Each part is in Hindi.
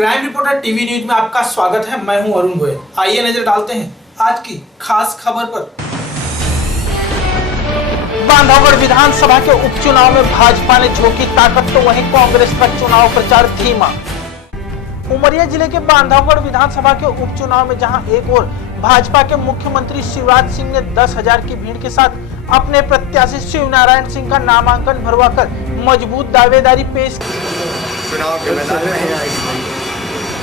क्राइम रिपोर्टर टीवी न्यूज में आपका स्वागत है। मैं हूं अरुण गोयल। आइए नजर डालते हैं आज की खास खबर पर। बांधवगढ़ विधानसभा के उपचुनाव में भाजपा ने झोंकी ताकत तो वहीं कांग्रेस का चुनाव प्रचार धीमा। उमरिया जिले के बांधवगढ़ विधानसभा के उपचुनाव में जहां एक ओर भाजपा के मुख्यमंत्री शिवराज सिंह ने 10,000 की भीड़ के साथ अपने प्रत्याशी शिवनारायण सिंह का नामांकन भरवाकर मजबूत दावेदारी पेश की। चुनाव के मैदान में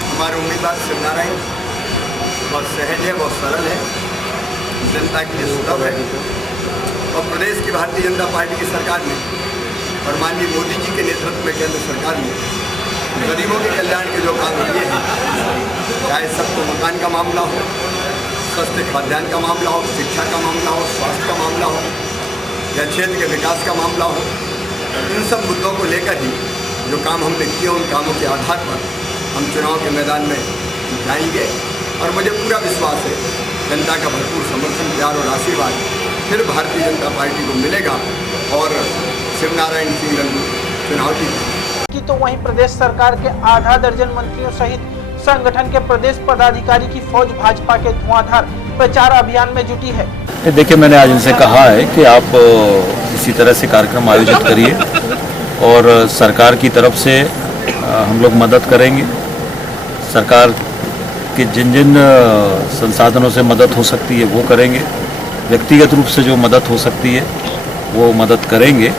हमारे उम्मीदवार शिवनारायण बहुत सहज है, बहुत सरल है, जनता के लिए सुलभ है और प्रदेश की भारतीय जनता पार्टी की सरकार ने और माननीय मोदी जी के नेतृत्व में केंद्र सरकार ने गरीबों के कल्याण के जो काम किए हैं, चाहे सबको मकान का मामला हो, स्वास्थ्य खाद्यान्न का मामला हो, शिक्षा का मामला हो, स्वास्थ्य का मामला हो या क्षेत्र के विकास का मामला हो, इन सब मुद्दों को लेकर ही जो काम हमने किए उन कामों के आधार पर हम चुनाव के मैदान में जाएंगे और मुझे पूरा विश्वास है जनता का भरपूर समर्थन, प्यार और आशीर्वाद फिर भारतीय जनता पार्टी को मिलेगा और शिवनारायण सिंह चुनाव जीतेंगे। तो वहीं प्रदेश सरकार के आधा दर्जन मंत्रियों सहित संगठन के प्रदेश पदाधिकारी की फौज भाजपा के धुआंधार प्रचार अभियान में जुटी है। देखिए, मैंने आज उनसे कहा है कि आप इसी तरह से कार्यक्रम आयोजित करिए और सरकार की तरफ से हम लोग मदद करेंगे। सरकार के जिन जिन संसाधनों से मदद हो सकती है वो करेंगे, व्यक्तिगत रूप से जो मदद हो सकती है वो मदद करेंगे,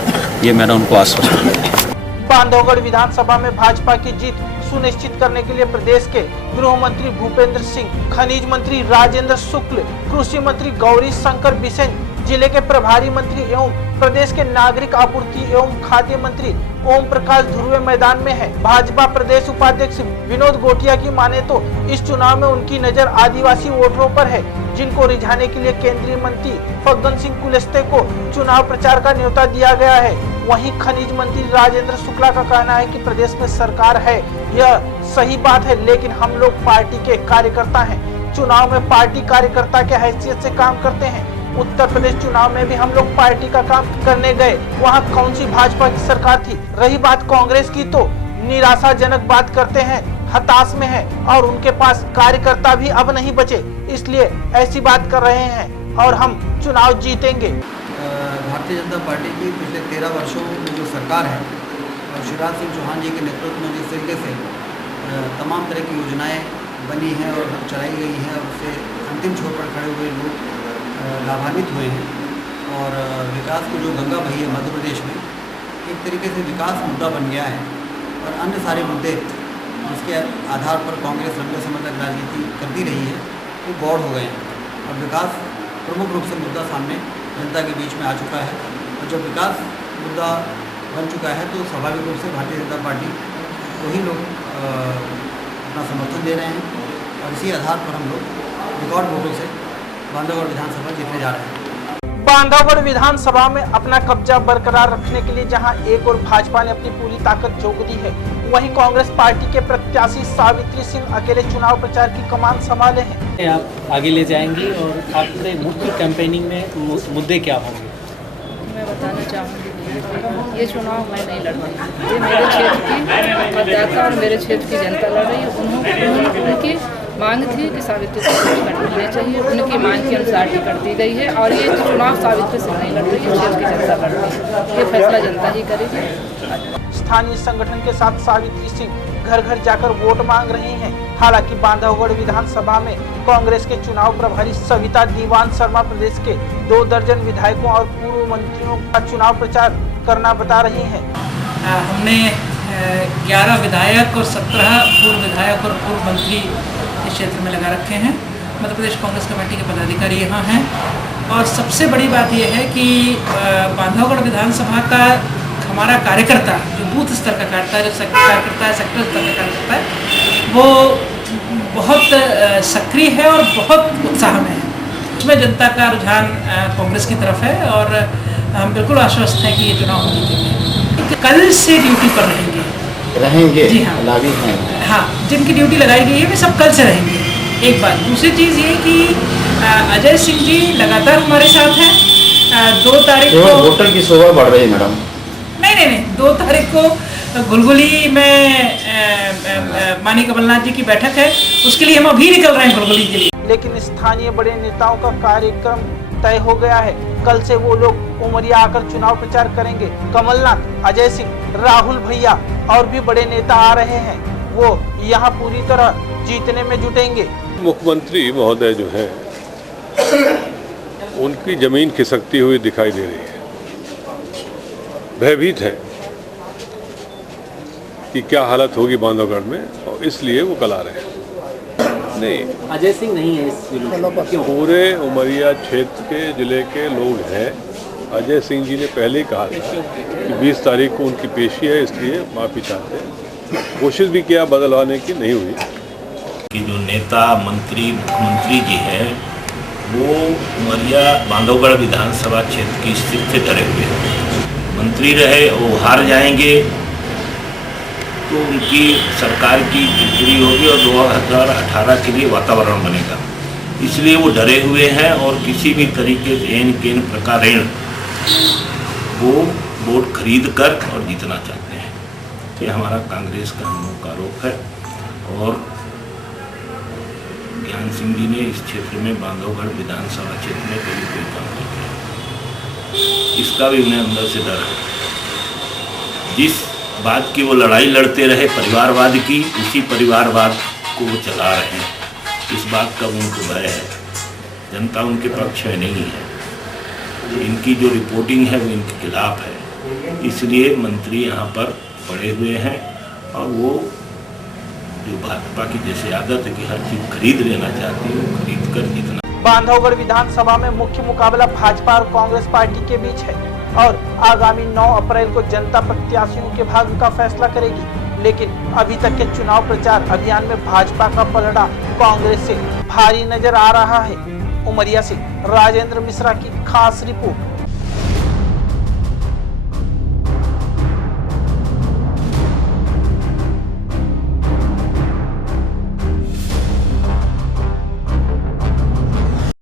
ये मैंने उनको आश्वस्त किया। बांधवगढ़ विधानसभा में भाजपा की जीत सुनिश्चित करने के लिए प्रदेश के गृह मंत्री भूपेंद्र सिंह, खनिज मंत्री राजेंद्र शुक्ल, कृषि मंत्री गौरी शंकर बिसेन, जिले के प्रभारी मंत्री एवं प्रदेश के नागरिक आपूर्ति एवं खाद्य मंत्री ओम प्रकाश ध्रुवे मैदान में है। भाजपा प्रदेश उपाध्यक्ष विनोद गोटिया की माने तो इस चुनाव में उनकी नजर आदिवासी वोटरों पर है, जिनको रिझाने के लिए केंद्रीय मंत्री फग्गन सिंह कुलस्ते को चुनाव प्रचार का न्योता दिया गया है। वहीं खनिज मंत्री राजेंद्र शुक्ला का कहना है कि प्रदेश में सरकार है, यह सही बात है, लेकिन हम लोग पार्टी के कार्यकर्ता हैं, चुनाव में पार्टी कार्यकर्ता के हैसियत से काम करते हैं। उत्तर प्रदेश चुनाव में भी हम लोग पार्टी का काम करने गए, वहाँ कौन सी भाजपा की सरकार थी। रही बात कांग्रेस की तो निराशाजनक बात करते हैं, हताश में है और उनके पास कार्यकर्ता भी अब नहीं बचे, इसलिए ऐसी बात कर रहे हैं और हम चुनाव जीतेंगे। भारतीय जनता पार्टी की पिछले 13 वर्षों में जो सरकार है और शिवराज सिंह चौहान जी के नेतृत्व में जिस तरीके से तमाम तरह की योजनाएं बनी हैं और चलाई गई हैं और उससे अंतिम छोर पर खड़े हुए लोग लाभान्वित हुए हैं और विकास की जो गंगा बही है मध्य प्रदेश में एक तरीके से विकास मुद्दा बन गया है और अन्य सारे मुद्दे जिसके आधार पर कांग्रेस लंबे समय तक राजनीति करती रही है वो गौड़ हो गए हैं और विकास प्रमुख रूप से मुद्दा सामने जनता के बीच में आ चुका है और जब विकास मुद्दा बन चुका है तो स्वाभाविक रूप से भारतीय जनता पार्टी को ही लोग अपना समर्थन दे रहे हैं और इसी आधार पर हम लोग रिकॉर्ड वोटों से बांधवगढ़ विधानसभा जीतने जा रहे हैं। बांधवगढ़ विधानसभा में अपना कब्जा बरकरार रखने के लिए जहां एक और भाजपा ने अपनी पूरी ताकत झोंक दी है, वहीं कांग्रेस पार्टी के प्रत्याशी सावित्री सिंह अकेले चुनाव प्रचार की कमान संभाले हैं। आप आगे ले जाएंगी और आपके मुख्य कैंपेनिंग में मुद्दे क्या होंगे? मैं बताना चाहूँगी ये चुनाव मैं नहीं लड़ रही, ये मेरे क्षेत्र की मतदाता और मेरे क्षेत्र की जनता लड़ रही है। उनकी मांग थी कि सावित्री सिंह को टिकट मिलना चाहिए, उनकी मांग के अनुसार टिकट दी गई है और ये चुनाव सावित्री सिंह नहीं लड़ रही है, क्षेत्र की जनता लड़ रही है। ये फैसला जनता ही करेगी। स्थानीय संगठन के साथ सावित्री सिंह घर घर जाकर वोट मांग रही हैं। हालांकि बांधवगढ़ विधानसभा में कांग्रेस के चुनाव प्रभारी सविता दीवान शर्मा प्रदेश के 2 दर्जन विधायकों और पूर्व मंत्रियों का चुनाव प्रचार करना बता रही हैं। हमने 11 विधायक और 17 पूर्व विधायक और पूर्व मंत्री इस क्षेत्र में लगा रखे हैं। मध्य प्रदेश कांग्रेस कमेटी के पदाधिकारी यहाँ हैं और सबसे बड़ी बात यह है कि बांधवगढ़ विधानसभा का हमारा कार्यकर्ता जो बूथ स्तर का कार्यकर्ता है, जो कार्यकर्ता है, सेक्टर स्तर का कार्यकर्ता है, वो बहुत सक्रिय है और बहुत उत्साह में है। उसमें जनता का रुझान कांग्रेस की तरफ है और हम बिल्कुल आश्वस्त हैं कि ये चुनाव हम जीतेंगे। कल से ड्यूटी पर रहेंगे। जी हाँ, लागी हैं। हाँ, जिनकी ड्यूटी लगाई गई है वे सब कल से रहेंगे। एक बात, दूसरी चीज़ ये कि अजय सिंह जी लगातार हमारे साथ हैं। 2 तारीख को वोटर की शोभा बढ़ रही है मैडम। नहीं, 2 तारीख को घुलघुली में माननीय कमलनाथ जी की बैठक है, उसके लिए हम अभी निकल रहे हैं घुलघुली के लिए। लेकिन स्थानीय बड़े नेताओं का कार्यक्रम तय हो गया है। कल से वो लोग उमरिया आकर चुनाव प्रचार करेंगे। कमलनाथ, अजय सिंह, राहुल भैया और भी बड़े नेता आ रहे हैं। वो यहाँ पूरी तरह जीतने में जुटेंगे। मुख्यमंत्री महोदय जो है उनकी जमीन खिसकती हुई दिखाई दे रही है, भयभीत है कि क्या हालत होगी बांधवगढ़ में, और इसलिए वो कल आ रहे हैं। नहीं, अजय सिंह नहीं है इस क्यों? पूरे उमरिया क्षेत्र के जिले के लोग हैं। अजय सिंह जी ने पहले ही कहा था कि 20 तारीख को उनकी पेशी है, इसलिए माफ़ी चाहते हैं। कोशिश भी किया बदलवाने की, नहीं हुई। कि जो नेता मंत्री मुख्यमंत्री जी हैं वो उमरिया बांधवगढ़ विधानसभा क्षेत्र की स्थिति से डरे हुए हैं। मंत्री रहे वो हार जाएंगे तो उनकी सरकार की बिक्री होगी और 2018 के लिए वातावरण बनेगा, इसलिए वो डरे हुए हैं और किसी भी तरीके से एन केन प्रकार वो वोट खरीद कर और जीतना चाहते हैं। ये हमारा कांग्रेस का हम लोग का आरोप है और ज्ञान सिंह जी ने इस क्षेत्र में बांधवगढ़ विधानसभा क्षेत्र में कभी कोई काम नहीं किया, इसका भी उन्हें अंदर से डर है। जिस बात की वो लड़ाई लड़ते रहे परिवारवाद की, उसी परिवारवाद को वो चला रहे हैं। इस बात का उनको भय है, जनता उनके पक्ष में नहीं है। इनकी जो रिपोर्टिंग है वो इनके खिलाफ है, इसलिए मंत्री यहाँ पर पड़े हुए हैं और वो जो भाजपा की जैसे आदत है कि हर चीज खरीद लेना चाहती है, वो खरीद कर जीतना। बांधवगढ़ विधानसभा में मुख्य मुकाबला भाजपा और कांग्रेस पार्टी के बीच है और आगामी 9 अप्रैल को जनता प्रत्याशियों के भाग्य का फैसला करेगी। लेकिन अभी तक के चुनाव प्रचार अभियान में भाजपा का पलड़ा कांग्रेस से भारी नजर आ रहा है। उमरिया से राजेंद्र मिश्रा की खास रिपोर्ट।